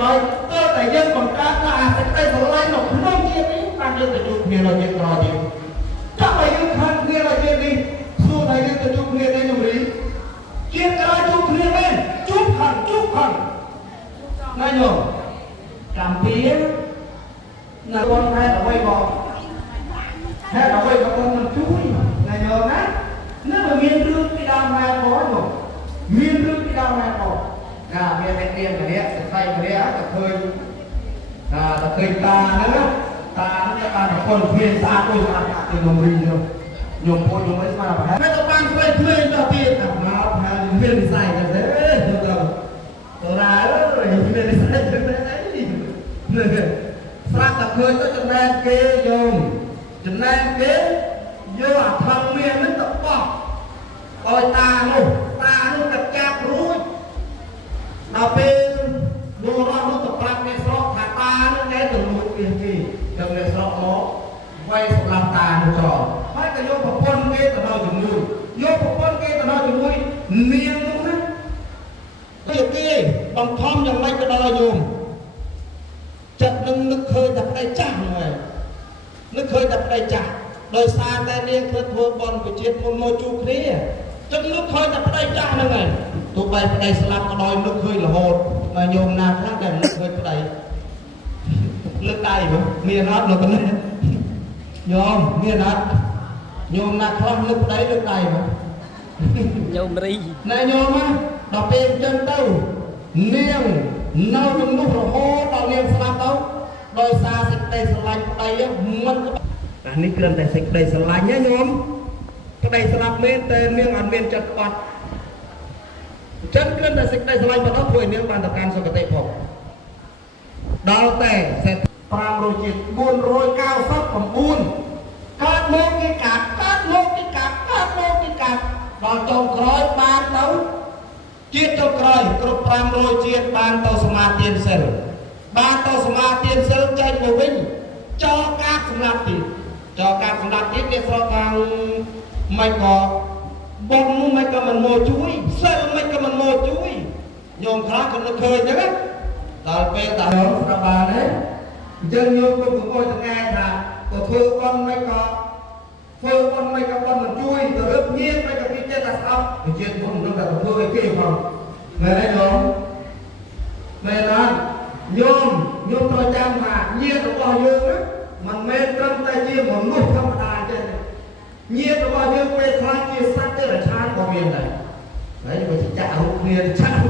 ក្រោយតើតែយើងបង្កើតថាអាសេចក្តីស្រឡាញ់នៅក្នុងជាតិនេះបានយើងទៅជួបគ្នានៅជាតិក្រោយទៀតចាំឲ្យយើងខាងគ្នានៅជាតិនេះសួរថាយើងទៅជួបគ្នាទេញោមរីជាតិក្រោយជួបគ្នាមែនជួបខំណាញោមកម្មពីណាបងហេតុអ្វីបងហេតុអ្វីក៏បងមិនជួយណាញោមណានឹងមានរឿងពីដើមហេតុបងញោមមានរឿងពីដើមហេតុបងណាមានអ្នករៀនម្នាក់ស្រីម្នាក់ទៅឃើញតាហ្នឹងតានឹងតែបានប្រពន្ធគ្មានស្អាតដូចស្អាតទៅញោមរីញោមពោលញោមអីស្មានប្រហែលមិនទៅបានធ្វើទៅទៀតមកថាមាននិស័យចឹងទេទៅរ៉ាអើយមាននិស័យចឹងទេអីនេះស្រាប់តែឃើញទៅចំណែកគេញោមចំណែកគេយកអាថងមាននឹងទៅបោះឲ្យតានោះក៏ចាប់រួចដល់ពេលលោករស់នោះទៅប្រាប់អ្នកស្រុកថាតានឹងឯងទៅលួចវាគេចឹងអ្នកស្រុកមកវាយសម្លាប់តានោះចោលហើយក៏យកប្រពន្ធគេទៅដល់ជាមួយយកប្រពន្ធគេទៅដល់ជាមួយនាងនោះណាគេបង្ខំយ៉ាងម៉េចក៏ដល់ញោមចិត្តនឹងនឹកឃើញតែប្តីចាស់ហ្នឹងហើយនឹកឃើញតែប្តីចាស់ដោយសារតែនាងធ្វើបន់វិជាតិមុនមកជួបគ្នាចឹងនឹកឃើញតែប្តីចាស់ហ្នឹងហើយទោះបីប្តីស្លាប់ក៏ដោយនឹកឃើញរហូតមកញោមណាខ្លះដែលនឹកឃើញប្តីលើកដៃមានអត់លោកនេះញោមមានអត់ញោមណាខ្លះនឹកប្តីលើកដៃញោមរីណែញោមដល់ពេលចឹងទៅនាងនៅក្នុងនោះរហូតដល់នាងស្លាប់ទៅដោយសារសេចក្តីស្រឡាញ់ប្តីមិនអានេះគ្រាន់តែសេចក្តីស្រឡាញ់ណាញោមប្តីស្លាប់មែនតែនាងអត់មានចិត្តក្បត់ចឹងគ្រាន់តែសេចក្តីស្រឡាញ់ប៉ុណ្ណោះធ្វើឲ្យនាងបានទៅកាន់សុគតិភពដល់តែសេដ្ឋ500ជាតិ499កើតមកគេកាត់ដល់ចុងក្រោយបានទៅជាតិចុងក្រោយគ្រប់500ជាតិបានទៅសមាទានសិលចេញទៅវិញចោលកាប់សម្លាប់ទៀតអ្នកស្រុកខាងមិនក៏បុណ្យនោះមិនក៏មិនមកជួយសិលមិនក៏មិនមកជួយញោមខ្លះក៏នឹកឃើញចឹងណាដល់ពេលតាស្រាប់បានទេអញ្ចឹងញោមក៏ប្រកួតថ្ងៃថាទៅធ្វើបុណ្យមិនក៏មិនជួយទៅរឹបញៀនមិនក៏ពីចិត្តតែស្អប់វិជាបុណ្យនឹងតែធ្វើឲ្យគេផងមែនទេញោមមែនអត់ញោមត្រូវចាំថាញាតិរបស់យើងមិនមែនត្រឹមតែជាមនុស្សធម្មតាទេញាតិរបស់យើងពេលខ្លះជាសត្វទេរឆានក៏មានដែរហើយបើចាក់រូបគ្នាចាក់រូប